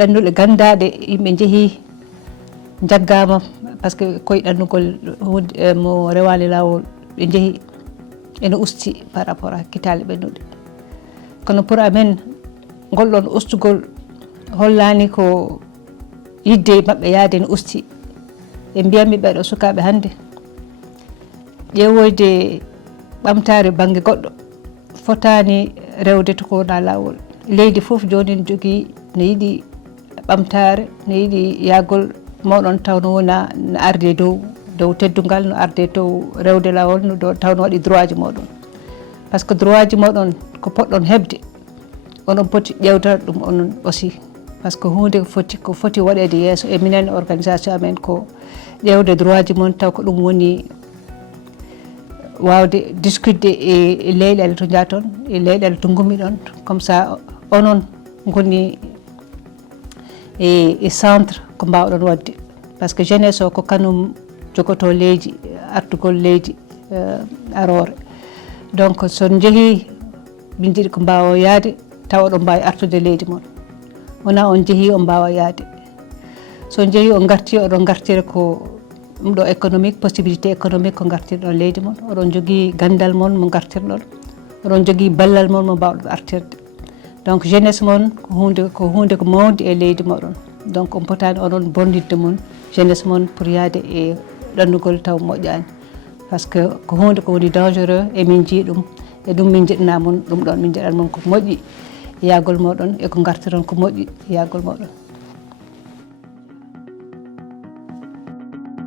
ɗannuɗe gandaɗe yimɓe jeehi jaggama par ce que koye ɗannugol mo rewani lawol ɓe jeehi ene usti par rapport à hakkitali ɓennuɗe kono pour amen ngolɗon ustugol hollani ko yidde mabɓe yaade ne usti ɓe mbiyatmi ɓeɗo sukaɓe hande ƴeewoyde ɓamtare banggue goɗɗo fotani rewde to ko wona lawol leydi foof joni ne jogui ne yiiɗi ɓamtare ne yiiɗi yaagol mawɗon taw no wona no arde dow teddugal no arde dow rewde lawol no taw no waɗi droit ji moɗon par ce que droit ji moɗon ko poɗɗon hebde onon poti ƴewdata ɗum onon aussi par ce que hunde ko foti waɗede yeeso e minen organisation amen ko ƴewde droit ji moon taw ko ɗum woni wawde discude e leyɗele to jaton e leyɗele to gummiɗon comme ça onon goni e centre ko mbawɗon wadde par ce que jeunesse o ko kañum jogoto leydi artugol leydi arore donc son jeehi min jiiɗi ko mbawa yaade taw oɗon mbawi artude leydi moon wona on jeehi on mbawa yaade so jeehi on garti oɗon gartira ko ɗum ɗo économique possibilité économique ko gartirɗon leydi moon oɗon jogui gandal moon mo gartirɗon oɗon jogui ballal moon mo mbawɗon artirde donc jeunesse moon ko hunde ko mawde e leydi moɗon donc on potani onon bondidde moon jeunesse moon pour yaade e ɗannugol taw moƴƴani par ce que ko hunde ko woni dangereux e min jii ɗum e ɗum min jiɗana moon ɗum ɗon min jiɗan moon ko moƴƴi yaagol moɗon eko gartiron ko moƴƴi yaagol moɗon